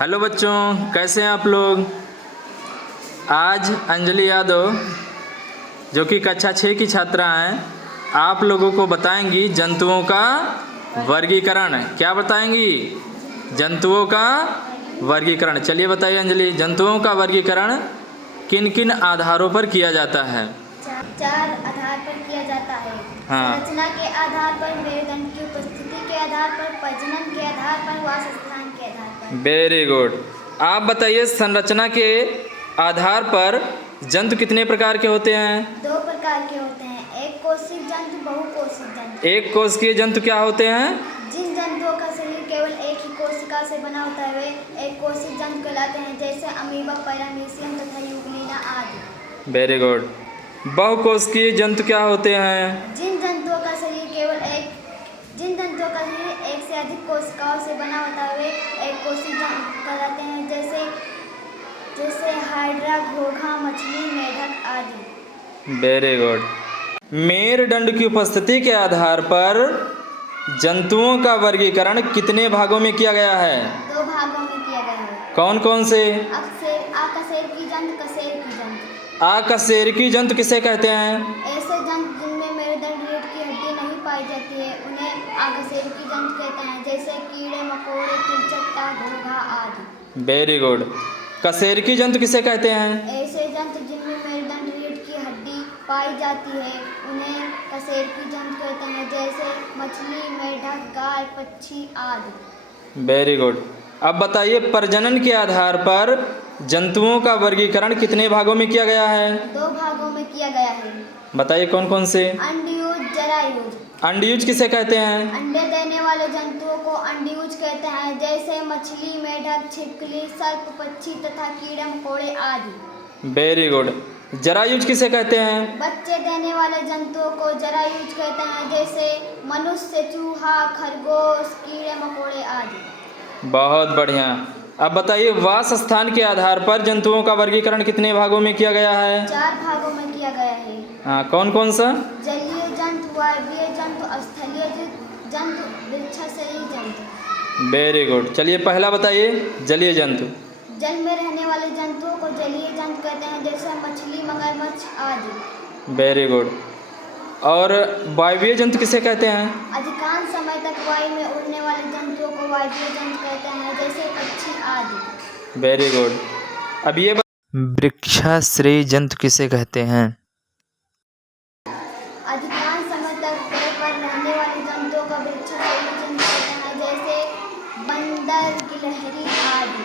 Hello बच्चों, कैसे हैं आप लोग। आज अंजलि यादव जो कि कक्षा 6 की छात्रा हैं, आप लोगों को बताएंगी जंतुओं का वर्गीकरण। क्या बताएंगी? जंतुओं का वर्गीकरण। चलिए बताइए अंजलि, जंतुओं का वर्गीकरण किन किन आधारों पर किया जाता है? चार आधार पर किया जाता है। हाँ। संरचना के आधार पर, मेरुदंड की उपस्थिति के आधार पर, प्रजनन के आधार पर, वासस्थान के आधार पर। Very good. आप बताइए संरचना के आधार पर जंतु कितने प्रकार के होते हैं? 2 प्रकार के होते हैं, एक कोशिक जंतु, बहुकोशिक जंतु। एक कोशिकीय जंतु क्या होते हैं? जिन जंतुओं का शरीर केवल एक ही कोशिका से बना होता है वे एक कोशिक जंतु कहलाते हैं, जैसे अमीबा, पैरामीशियम तथा यूग्लिना आदि। Very good. बहुकोशिकीय जंतु क्या होते हैं? जिन जंतुओं का शरीर एक से अधिक कोशिकाओं से बना होता है वे एक कोशिक जंतु कहलाते हैं, जैसे हाइड्रा, घोंघा, मछली, मेढक आदि। Very good. मेरुदंड की उपस्थिति के आधार पर जंतुओं का वर्गीकरण कितने भागों में किया गया है? 2 भागों में किया गया है। कौन कौन से? अकशेरुकी जंतु, कशेरुकी जंतु। अकशेरुकी जंतु किसे कहते हैं? ऐसे जंतु जिनमें मेरुदंड रीढ़ की हड्डी नहीं पाई जाती है उन्हें अकशेरुकी जंतु कहते हैं, जैसे कीड़े मकोड़े, तिलचट्टा, घोंघा आदि। Very good. कशेरुकी जंतु किसे कहते हैं? ऐसे जंतु जिनमें मेरुदंड रीढ़ की हड्डी पाई जाती है उन्हें कशेरुकी जंतु कहते हैं, जैसे मछली, मेढक, गाय, पक्षी आदि। Very good. अब बताइए प्रजनन के आधार पर जंतुओं का वर्गीकरण कितने भागों में किया गया है? 2 भागों में किया गया है। बताइए कौन कौन से? अंडयुज, जरायुज। अंडयुज किसे कहते हैं? अंडे देने वाले जंतुओं को अंडयुज कहते हैं, जैसे मछली, मेढक, छिपकली, सर्प, पक्षी तथा कीड़े मकोड़े आदि। Very good. जरायुज किसे कहते हैं? बच्चे देने वाले जंतुओं को जरायुज कहते हैं, जैसे मनुष्य, चूहा, खरगोश, कीड़े मकोड़े आदि। बहुत बढ़िया। अब बताइए वासस्थान के आधार पर जंतुओं का वर्गीकरण कितने भागों में किया गया है? 4 भागों में किया गया है। हाँ, कौन कौन सा? जलीय जंतु, वायवीय जंतु, स्थलीय जंतु, वृक्षाश्रयी जंतु। Very good. चलिए पहला बताइए, जलीय जंतु। जल में रहने वाले जंतुओं को जलीय जंतु कहते हैं, जैसे मछली, मगरमच्छ आदि। Very good. और वायवीय जंतु किसे कहते हैं? अधिकांश समय तक वायु में उड़ने वाले जंतुओं को वायवीय जंतु कहते हैं, जैसे पक्षी आदि। Very good. अब ये वृक्षाश्रयी जंतु किसे कहते हैं? अधिकांश समय तक पेड़ पर रहने वाले जंतुओं को वृक्षाश्रयी जंतु कहते हैं, जैसे बंदर, गिलहरी आदि।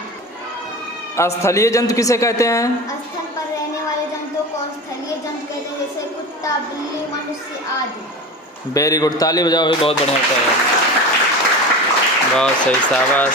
स्थलीय जंतु किसे कहते हैं? स्थल पर रहने वाले जंतुओं को स्थलीय जंतु कहते हैं, जैसे कुत्ता, बिल्ली, मनुष्य आदि। Very good. ताली बजाओ, बहुत बढ़िया होता है। बहुत सही, शाबाश।